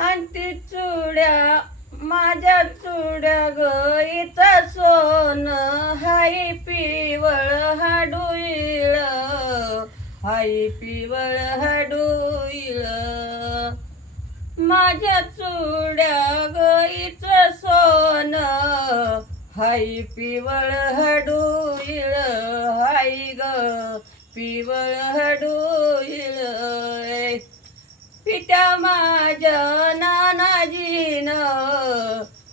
आणि चुड्या माझ्या चुड्या ग इचा सोन हाई पिवळ हाडुईळ हाई पिवळ हाडुईळ माझ्या चुड्या ग इचं सोन हाई पिवळ हाडुईळ हाई ग पिवळ हाडुईळ पित्या माझ्या नानाजीन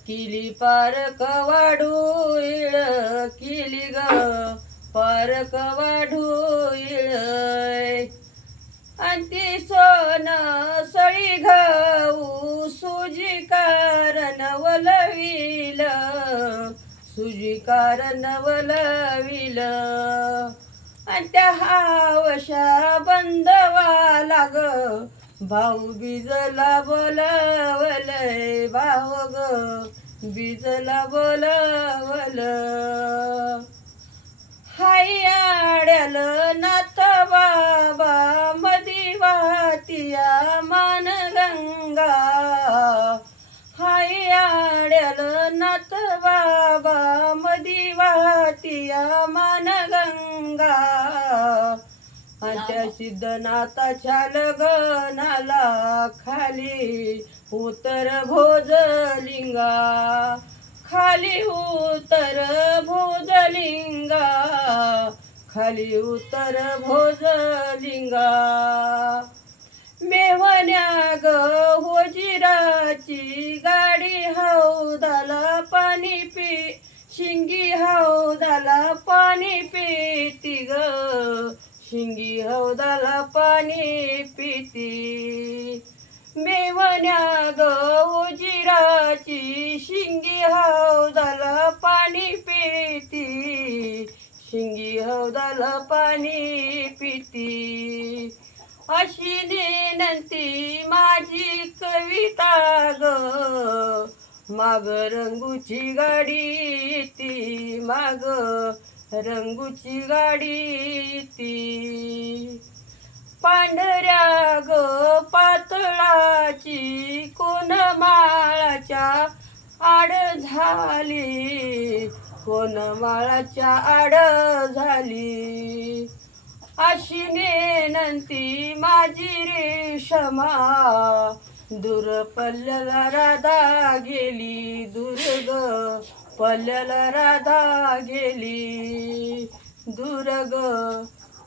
किली पारक वाढुईळ किली ग पारक वाढुईळ आणि ती सोन सळी घाऊ सुजी कारण वलविल सुजी कारण वलविल आणि त्या हावशा बंदवाला ग भाऊ बीजला बोलवलय भाऊ ग बीजला बोलवल हाय आड्याल नाथ बाबा मधी वाहतिया मानगंगा हाय आड्याल नाथ बाबा मधी वाहतिया मानगंगा आणि त्या सिद्धनाथाच्या लगनाला खाली उतर भोजलिंगा खाली उतर भोजलिंगा खाली उतर भोजलिंगा मेवण्या ग होजिराची गाडी हौदाला पाणी पी शिंगी हौदाला पाणी पिती ग शिंगी हौदाला पाणी पिती मेवण्या ग उजिराची शिंगी हौदाला पाणी पिती शिंगी हौदाला पाणी पिती अशी विनंती माझी कविता ग माग रंगूची गाडी ती माग रंगूची गाडी ती पांढऱ्या ग पातळाची कोण माळाच्या आड झाली कोण माळाच्या आड झाली अशी विनंती माझी रेशमा दूर पल्ल्याला राधा गेली दुर्ग पल्ल्याला राधा गेली दुर्ग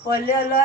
पल्ल्याला